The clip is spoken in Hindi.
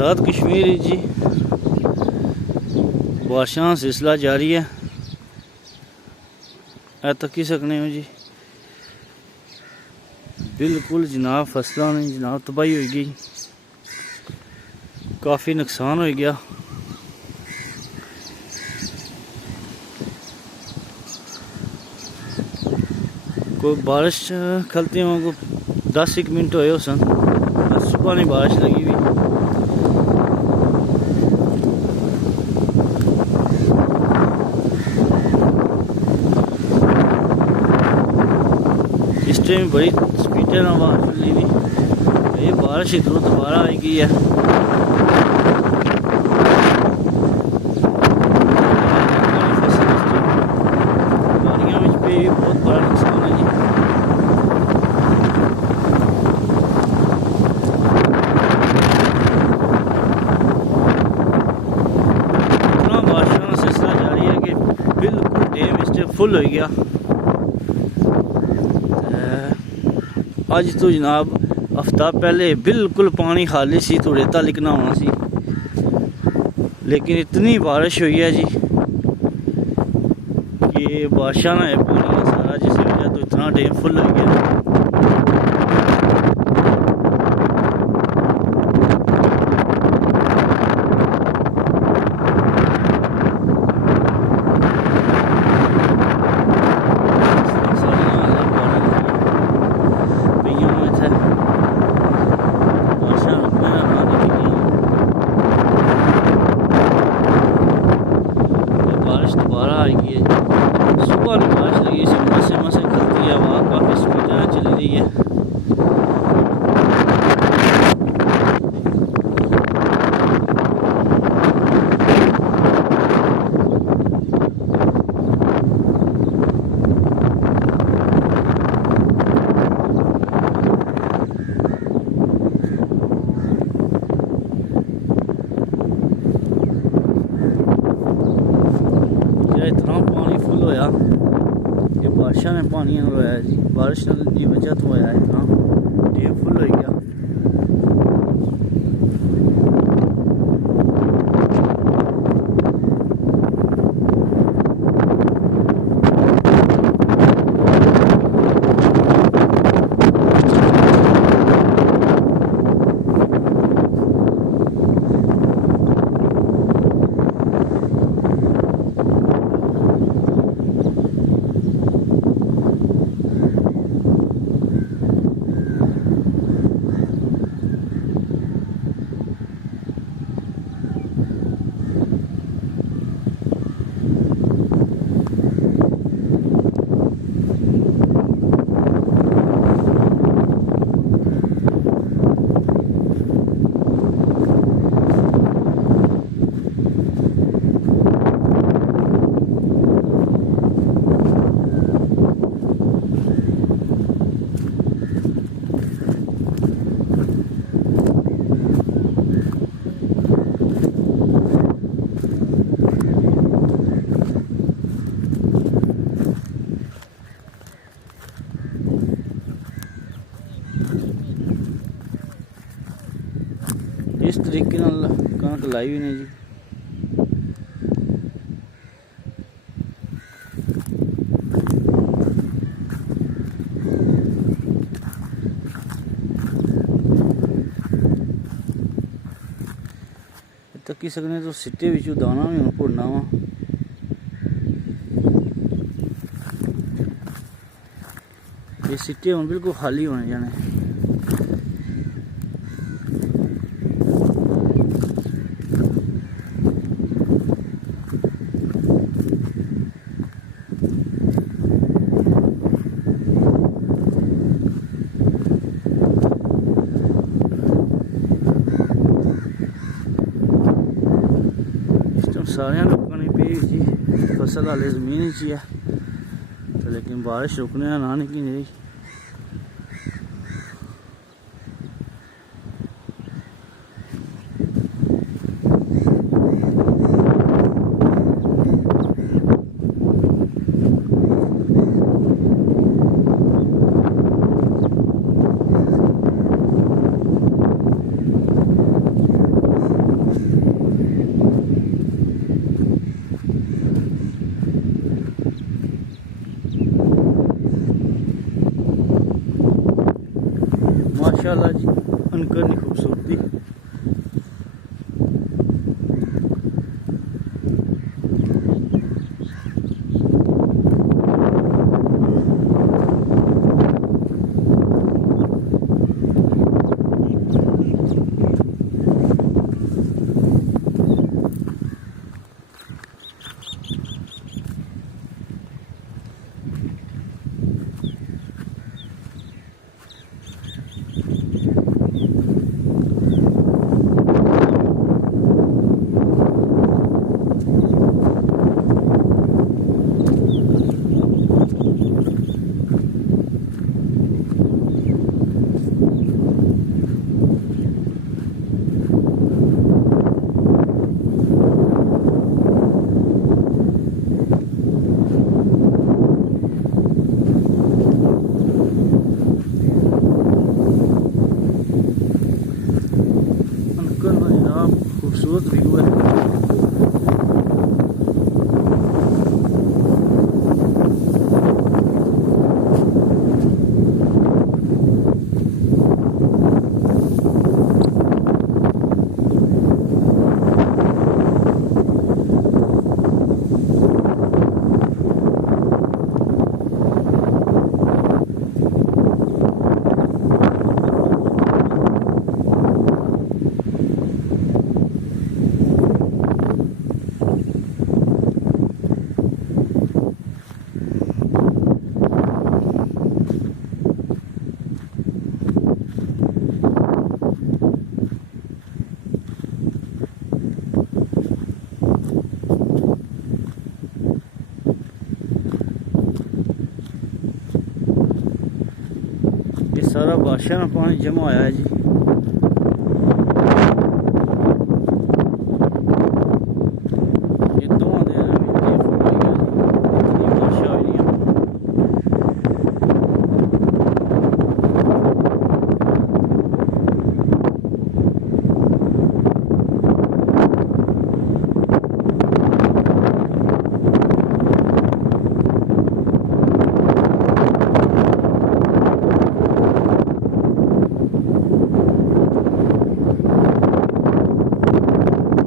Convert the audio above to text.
आज़ाद कश्मीर जी बारिशां दा सिलसिला जारी है। ए तक्की सकने हो जी, बिल्कुल जनाब फसलों ने जनाब तबाही हो गई, काफ़ी नुकसान हो गया। कोई बारिश खलते हुए को 10-1 मिनट होए सन, सुबह नहीं बारिश लगी हुई। इस टाइम बड़ी स्पीड ना बारिश चली हुई, ये बारिश इधरों दोबारा आई गई है। बहुत बड़ा नुकसान है जी। इतना बारिश का सिलसिला जारी है कि बिल्कुल डैम इससे फुल हो गया। अज तो जनाब हफ्ता पहले बिल्कुल पानी खाली सी, तो रेता लिखना होना सी, लेकिन इतनी बारिश हुई है जी कि बारिशा ना है पानी सारा, जिस वजह तो इतना डैम फुल हो गया। बारिश दोबारा आएगी है, सुबह में बारिश लगी, मसे खलती है, वहाँ काफ़ी स्पीड चली रही है। इतना पानी फुल होया, ये बारिशा ने पानी होया जी, बारिश की वजह तो होया, इतना डैम फुल हो गया। इस तरीके कणक लाई हुई ने जी। तक्की सकने तो सिट्टे विचों दाना भी हूँ भुनना वा, ये सिट्टे हूँ बिल्कुल खाली होने जाने। सारे लोगों ने भी जी फसल हाले जमीन ही है, तो लेकिन बारिश रुकने का ना नहीं रही। माशाल्लाह जी अनकर की खूबसूरती। खूबसूरत व्यू है। ये सारा बादशाह पानी जमा होया है जी।